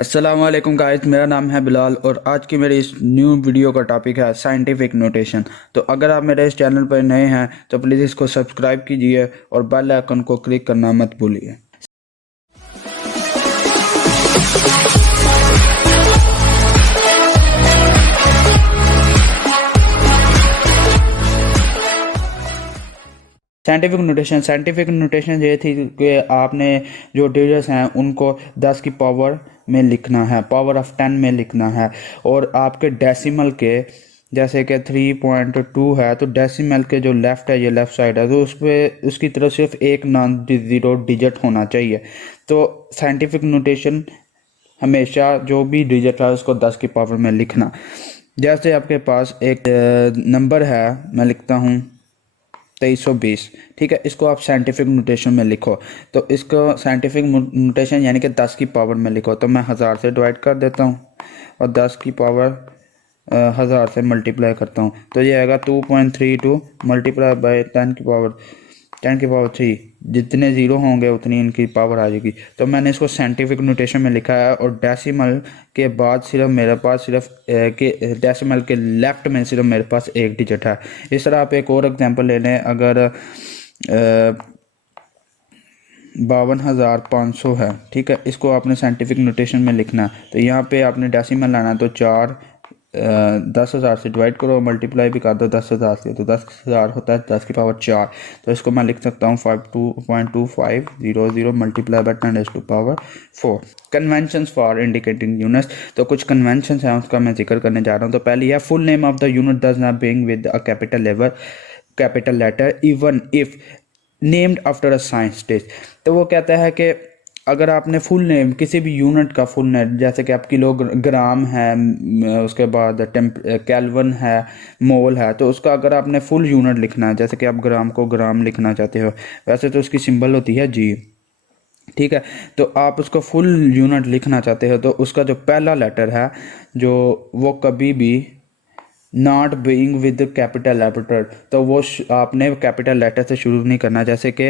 अस्सलाम वालेकुम गाइस, मेरा नाम है बिलाल और आज की मेरी इस न्यू वीडियो का टॉपिक है साइंटिफिक नोटेशन। तो अगर आप मेरे इस चैनल पर नए हैं तो प्लीज़ इसको सब्सक्राइब कीजिए और बेल आइकन को क्लिक करना मत भूलिए। साइंटिफिक नोटेशन ये थी कि आपने जो डिजिट्स हैं उनको 10 की पावर में लिखना है, पावर ऑफ 10 में लिखना है। और आपके डेसिमल के जैसे कि 3.2 है तो डेसिमल के जो लेफ़्ट है, ये लेफ़्ट साइड है, तो उस पर उसकी तरफ सिर्फ एक नॉन ज़ीरो डिजिट होना चाहिए। तो साइंटिफिक नोटेशन हमेशा जो भी डिजिट है उसको 10 की पावर में लिखना। जैसे आपके पास एक नंबर है, मैं लिखता हूँ 2320, ठीक है। इसको आप साइंटिफिक नोटेशन में लिखो। तो इसको साइंटिफिक नोटेशन यानी कि 10 की पावर में लिखो। तो मैं 1000 से डिवाइड कर देता हूँ और 10 की पावर 1000 से मल्टीप्लाई करता हूँ, तो ये आएगा 2.32 मल्टीप्लाई बाई 10 की पावर 3। जितने ज़ीरो होंगे उतनी इनकी पावर आ जाएगी। तो मैंने इसको साइंटिफिक नोटेशन में लिखा है और डेसिमल के बाद सिर्फ मेरे पास के डेसिमल के लेफ़्ट में सिर्फ मेरे पास एक डिजिट है। इस तरह आप एक और एग्जांपल ले लें। अगर 52,500 है, ठीक है, इसको आपने साइंटिफिक नोटेशन में लिखना है। तो यहाँ पे आपने डेसिमल लाना है, तो 10,000 से डिवाइड करो, मल्टीप्लाई भी कर दो 10,000 से, तो 10,000 होता है 10 की पावर 4। तो इसको मैं लिख सकता हूँ 52.2500 multiply by 10⁴ conventions for indicating units. तो कुछ कन्वेंशंस हैं उसका मैं जिक्र करने जा रहा हूँ। तो पहली है full name of the unit does not begin with a capital letter even if named after a scientist. तो वो कहता है कि अगर आपने फुल नेम किसी भी यूनिट का फुल नेम, जैसे कि आप किलोग्राम है, उसके बाद केल्विन है, मोल है, तो उसका अगर आपने फुल यूनिट लिखना है, जैसे कि आप ग्राम को ग्राम लिखना चाहते हो, वैसे तो उसकी सिंबल होती है जी, ठीक है। तो आप उसको फुल यूनिट लिखना चाहते हो तो उसका जो पहला लेटर है जो वो कभी भी not being with capital letter, तो वो आपने कैपिटल लेटर से शुरू नहीं करना। जैसे कि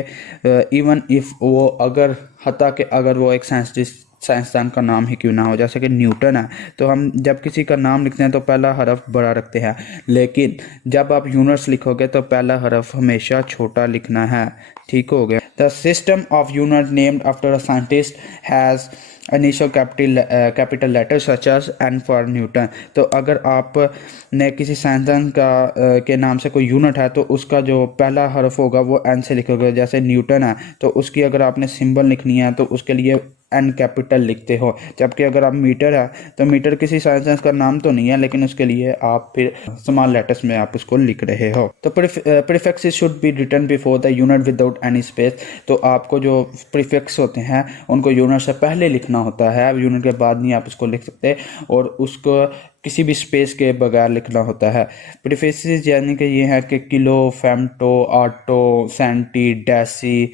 इवन इफ़ वो अगर हता कि अगर वो एक साइंसदान का नाम ही क्यों ना हो, जैसे कि न्यूटन है, तो हम जब किसी का नाम लिखते हैं तो पहला हरफ बड़ा रखते हैं, लेकिन जब आप यूनिट्स लिखोगे तो पहला हरफ हमेशा छोटा लिखना है, ठीक हो गया। The system of unit named after a scientist has initial capital letter such as N for newton. तो अगर आप ने किसी साइंसदान के नाम से कोई यूनिट है तो उसका जो पहला हर्फ होगा वो एन से लिखोगे। जैसे न्यूटन है तो उसकी अगर आपने सिंबल लिखनी है तो उसके लिए एन कैपिटल लिखते हो। जबकि अगर आप मीटर है तो मीटर किसी साइंस का नाम तो नहीं है, लेकिन उसके लिए आप फिर स्मॉल लेटर्स में आप उसको लिख रहे हो। तो prefixes should be written before the unit without any space. तो आपको जो प्रीफिक्स होते हैं उनको यूनिट से पहले लिखना होता है, यूनिट के बाद नहीं आप उसको लिख सकते, और उसको किसी भी स्पेस के बगैर लिखना होता है। प्रीफिक्सेस यानी कि ये है कि kilo, femto, atto, centi, deci,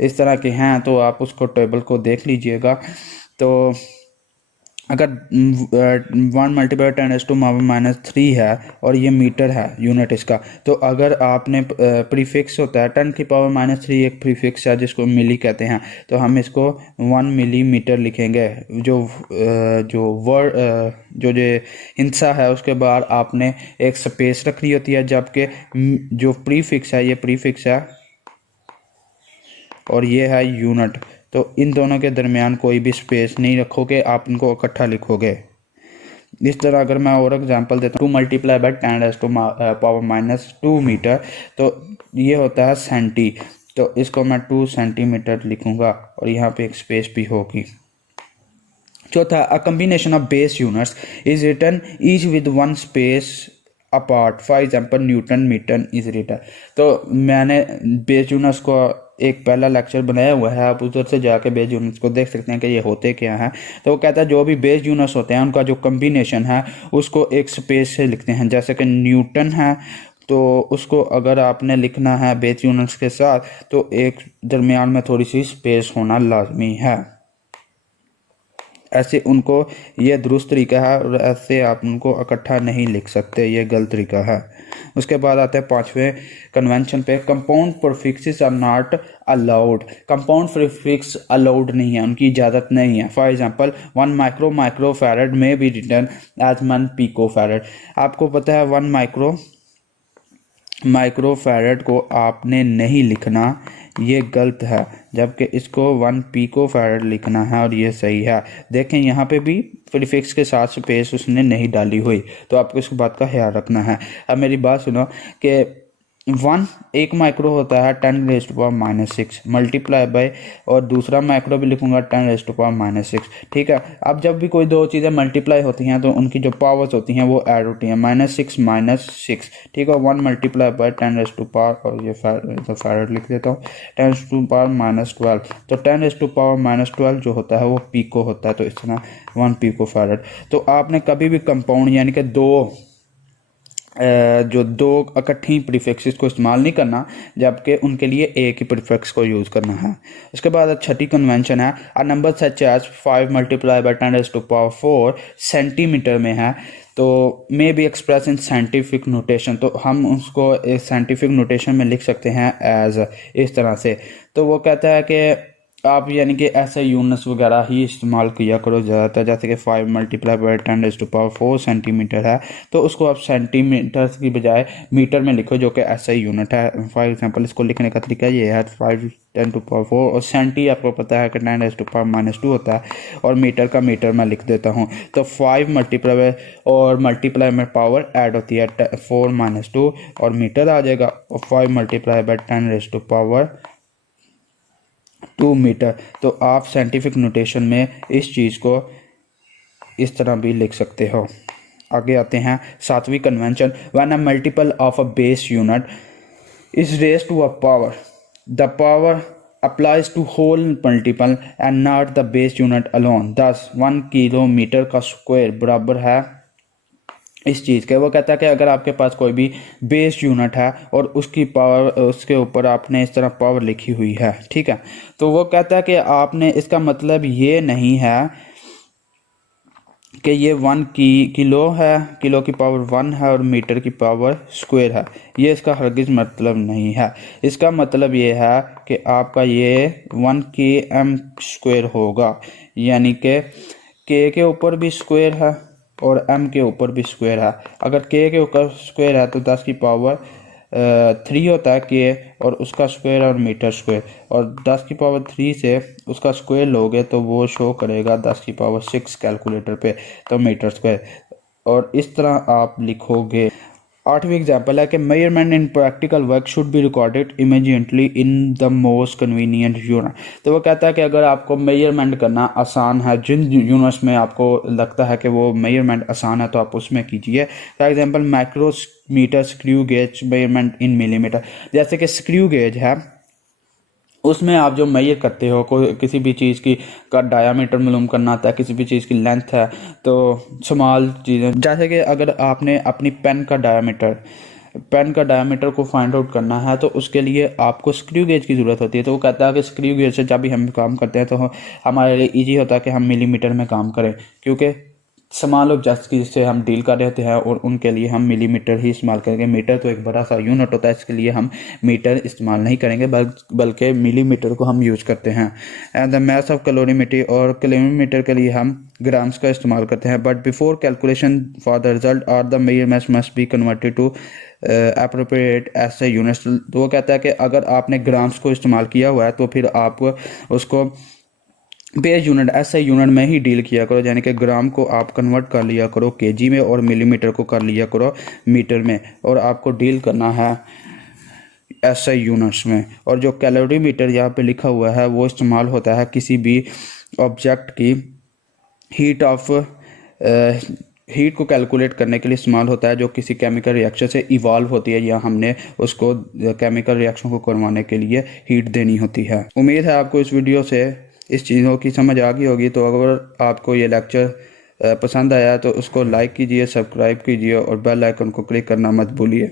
इस तरह के हैं। तो आप उसको टेबल को देख लीजिएगा। तो अगर 1 मल्टीप्लाई 10⁻³ है और ये मीटर है यूनिट इसका, तो अगर आपने प्रीफिक्स होता है 10⁻³ एक प्रीफिक्स है जिसको मिली कहते हैं, तो हम इसको 1 मिलीमीटर लिखेंगे। जो हिंसा है उसके बाद आपने एक स्पेस रखनी होती है, जबकि जो प्रीफिक्स है ये प्रीफिक्स है और ये है यूनिट। तो इन दोनों के दरमियान कोई भी स्पेस नहीं रखोगे, आप इनको इकट्ठा लिखोगे। इस तरह अगर मैं और एग्जांपल देता हूँ, 2 मल्टीप्लाई बाई 10⁻² मीटर, तो ये होता है सेंटी। तो इसको मैं 2 सेंटीमीटर लिखूँगा और यहाँ पे एक स्पेस भी होगी। चौथा, a combination of base units is written each with 1 space apart, for example newton metre is written. तो मैंने बेस यूनिट्स को एक पहला लेक्चर बनाया हुआ है, आप उधर से जाके बेस यूनिट्स को देख सकते हैं कि ये होते क्या हैं। तो वो कहता है जो भी बेस यूनिट्स होते हैं उनका जो कम्बिनेशन है उसको एक स्पेस से लिखते हैं। जैसे कि न्यूटन है तो उसको अगर आपने लिखना है बेस यूनिट्स के साथ तो एक दरमियान में थोड़ी सी स्पेस होना लाजमी है। ऐसे उनको ये दुरुस्त तरीका है और ऐसे आप उनको इकट्ठा नहीं लिख सकते, ये गलत तरीका है। उसके बाद आते हैं पांचवें कन्वेंशन पे, compound prefixes are not allowed. Compound prefix allowed नहीं है, उनकी इजाज़त नहीं है। फॉर एग्जांपल 1 माइक्रोफैरड में बी रिटन एज 1 पिकोफैरड। आपको पता है 1 माइक्रोफैरड को आपने नहीं लिखना, ये गलत है, जबकि इसको 1 पिकोफैरड लिखना है और ये सही है। देखें यहाँ पे भी प्रीफिक्स के साथ स्पेस उसने नहीं डाली हुई, तो आपको इस बात का ख्याल रखना है। अब मेरी बात सुनो कि 1 माइक्रो होता है 10⁻⁻6 मल्टीप्लाई बाय, और दूसरा माइक्रो भी लिखूंगा 10⁻⁻6। ठीक है, अब जब भी कोई दो चीज़ें मल्टीप्लाई होती हैं तो उनकी जो पावर्स होती हैं वो ऐड होती हैं, -6 ठीक है। 1 मल्टीप्लाई बाय 10⁻, और ये फैरड लिख देता हूँ, 10⁻⁻12, तो 10⁻⁻12 जो होता है वो पीको होता है, तो इस तरह 1 पिकोफैरड। तो आपने कभी भी कंपाउंड यानी कि जो दो इकट्ठी प्रीफिक्सेस को इस्तेमाल नहीं करना, जबकि उनके लिए एक ही प्रीफिक्स को यूज़ करना है। उसके बाद छठी कन्वेंशन है, a number such as 5 multiply by 10⁻⁴ centimetre में है, तो may be express in scientific notation, तो हम उसको साइंटिफिक नोटेशन में लिख सकते हैं एज इस तरह से। तो वो कहता है कि आप यानी कि ऐसे यूनिट्स वगैरह ही इस्तेमाल किया करो ज़्यादातर, जैसे कि 5 मल्टीप्लाई बाय 10⁻⁴ सेंटीमीटर है, तो उसको आप सेंटीमीटर की बजाय मीटर में लिखो, जो कि ऐसा ही यूनिट है। फॉर एग्जांपल इसको लिखने का तरीका ये है, 5 10⁴, और सेंटी आपको पता है कि 10⁻⁻² होता है, और मीटर का मीटर मैं लिख देता हूँ। तो 5 मल्टीप्लाई और मल्टीप्लाई में पावर ऐड होती है 4-2 और मीटर आ जाएगा, और 5 मल्टीप्लाई बाय 10⁻²मीटर। तो आप साइंटिफिक नोटेशन में इस चीज़ को इस तरह भी लिख सकते हो। आगे आते हैं सातवीं convention, when a multiple of a base unit is raised to a power, the power applies to whole multiple and not the base unit alone. दस 1 किलोमीटर का स्क्वायर बराबर है इस चीज़ के। वो कहता है कि अगर आपके पास कोई भी बेस यूनिट है और उसकी पावर, उसके ऊपर आपने इस तरह पावर लिखी हुई है, ठीक है, तो वो कहता है कि आपने, इसका मतलब ये नहीं है कि ये 1 किलो है, किलो की पावर 1 है और मीटर की पावर स्क्वायर है, ये इसका हरगिज़ मतलब नहीं है। इसका मतलब ये है कि आपका ये 1 km² होगा, यानी कि के ऊपर भी स्क्वायर है और m के ऊपर भी स्क्वायर है। अगर के ऊपर स्क्वायर है तो 10 की पावर 3 होता है के, और उसका स्क्वायर और मीटर स्क्वायर, और 10 की पावर 3 से उसका स्क्वायर लोगे तो वो शो करेगा 10 की पावर 6 कैलकुलेटर पे, तो मीटर स्क्वायर, और इस तरह आप लिखोगे। आठवीं एग्जाम्पल है कि measurement in practical work should be recorded immediately in the most convenient unit. तो वो कहता है कि अगर आपको मेजरमेंट करना आसान है, जिन यूनिट्स में आपको लगता है कि वो मेजरमेंट आसान है, तो आप उसमें कीजिए। For example micrometer, screw gauge, measurement in millimetre. जैसे कि स्क्रू गेज है, उसमें आप जो मेजर करते हो, कोई किसी भी चीज़ की का डायामीटर मालूम करना आता है, किसी भी चीज़ की लेंथ है, तो स्मॉल चीज़ें, जैसे कि अगर आपने अपनी पेन का डायमीटर को फाइंड आउट करना है, तो उसके लिए आपको स्क्रू गेज की ज़रूरत होती है। तो वो कहता है कि स्क्रू गेज से जब भी हम काम करते हैं तो हमारे लिए ईजी होता है कि हम मिलीमीटर में काम करें, क्योंकि स्मॉल ऑब्जेक्ट्स की जिससे हम डील कर रहे होते हैं और उनके लिए हम मिलीमीटर ही इस्तेमाल करेंगे। मीटर तो एक बड़ा सा यूनिट होता है, इसके लिए हम मीटर इस्तेमाल नहीं करेंगे, बल्कि मिलीमीटर को हम यूज़ करते हैं। And the math of calorimeter, और कैलोरीमीटर के लिए हम ग्राम्स का इस्तेमाल करते हैं। But before calculation for the result और the measurements must be converted to appropriate SI units. तो वो कहता है कि अगर आपने ग्राम्स को इस्तेमाल किया हुआ है तो फिर आप उसको बेस यूनिट, ऐसे यूनिट में ही डील किया करो, यानी कि ग्राम को आप कन्वर्ट कर लिया करो केजी में और मिलीमीटर को कर लिया करो मीटर में, और आपको डील करना है ऐसे यूनिट्स में। और जो कैलोरीमीटर यहाँ पे लिखा हुआ है वो इस्तेमाल होता है किसी भी ऑब्जेक्ट की हीट को कैलकुलेट करने के लिए इस्तेमाल होता है, जो किसी केमिकल रिएक्शन से इवॉल्व होती है, या हमने उसको केमिकल रिएक्शन को करवाने के लिए हीट देनी होती है। उम्मीद है आपको इस वीडियो से इस चीज़ों की समझ आ गई होगी। तो अगर आपको ये लेक्चर पसंद आया तो उसको लाइक कीजिए, सब्सक्राइब कीजिए और बेल आइकन को क्लिक करना मत भूलिए।